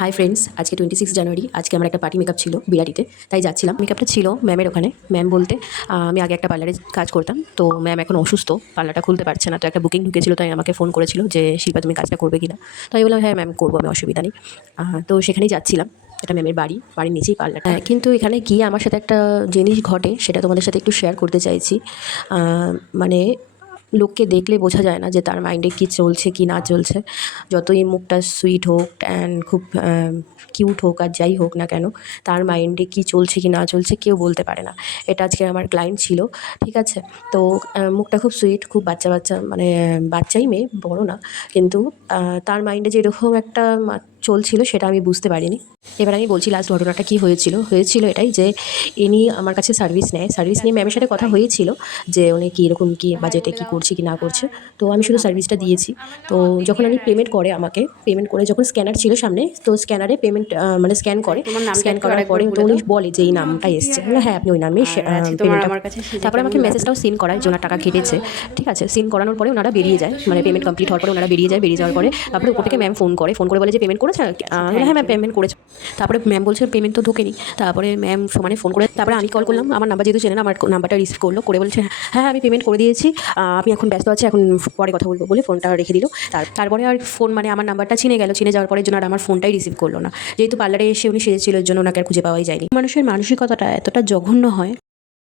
Hi friends, আজকে 26 জানুয়ারি। আজকে আমার একটা পার্টি মেকআপ ছিল বিরাটিতে, তাই যাচ্ছিলাম। মেকআপটা ছিল ম্যামের ওখানে। ম্যাম বলতে আমি আগে একটা পার্লারে কাজ করতাম, তো ম্যাম এখন অসুস্থ, পার্লারটা খুলতে পারছে না। তো একটা বুকিং ঢুকেছিল, তাই আমাকে ফোন করেছিল যে শিল্পা তুমি কাজটা করবে কিনা। তো আমি বললাম হ্যাঁ ম্যাম করবো, আমি অসুবিধা নেই। তো সেখানেই যাচ্ছিলাম। এটা ম্যামের বাড়ির নিচেই পার্লারটা। কিন্তু এখানে গিয়ে আমার সাথে একটা জিনিস ঘটে, সেটা তোমাদের সাথে একটু শেয়ার করতে চাইছি। মানে লোককে দেখলে বোঝা যায় না যে তার মাইন্ডে কী চলছে কি না চলছে। যতই মুখটা সুইট হোক অ্যান্ড খুব কিউট হোক আর যাই হোক না কেন, তার মাইন্ডে কী চলছে কি না চলছে কেউ বলতে পারে না। এটা আজকে আমার ক্লায়েন্ট ছিল, ঠিক আছে। তো মুখটা খুব সুইট, খুব বাচ্চা বাচ্চা, মানে বাচ্চাই মেয়ে, বড় না। কিন্তু তার মাইন্ডে যে এরকম একটা চলছিল সেটা আমি বুঝতে পারিনি। এবার আমি বলছি লাস্ট ঘটনাটা কী হয়েছিল এটাই যে ইনি আমার কাছে সার্ভিস নেয়। সার্ভিস নিয়ে ম্যামের সাথে কথা হয়েছিল যে উনি কীরকম কী বাজেটে কী করছে কি না করছে। তো আমি শুধু সার্ভিসটা দিয়েছি। তো যখন উনি পেমেন্ট করে, আমাকে পেমেন্ট করে, যখন স্ক্যানার ছিল সামনে, তো স্ক্যানারে পেমেন্ট মানে স্ক্যান করে। স্ক্যান করার পরে তো উনি বলে যে এই নামটা এসছে। হ্যাঁ আপনি ওই নামেই পেমেন্টটা। তারপরে আমাকে মেসেজটাও সিন করায় যে ওনার টাকা কেটেছে, ঠিক আছে। সিন করানোর পরে ওনারা বেরিয়ে যায়, মানে পেমেন্ট কমপ্লিট হওয়ার পরে ওনারা বেরিয়ে যাওয়ার পরে তারপরে উপর থেকে ম্যাম ফোন করে বলে যে পেমেন্ট করেছে। হ্যাঁ ম্যাম পেমেন্ট করেছে। তারপরে ম্যাম বলছে পেমেন্ট তো ঢোকেনি। তারপরে ম্যাম সমানে ফোন করে, তারপরে আমি কল করলাম। আমার নাম্বার যেহেতু চেনে না, আমার নাম্বারটা রিসিভ করে বলছে হ্যাঁ আমি পেমেন্ট করে দিয়েছি, আমি এখন ব্যস্ত আছি, এখন পরে কথা বলবো বলে ফোনটা রেখে দিল। তারপরে আর ফোন, মানে আমার নাম্বারটা চিনে যাওয়ার পরের জন্য আর আমার ফোনটাই রিসিভ করলো না। যেহেতু পার্লারে এসে উনি সেজেছিল, এর জন্য ওনাকে আর খুঁজে পাওয়াই যায়নি। মানুষের মানসিকতাটা এতটা জঘন্য হয়।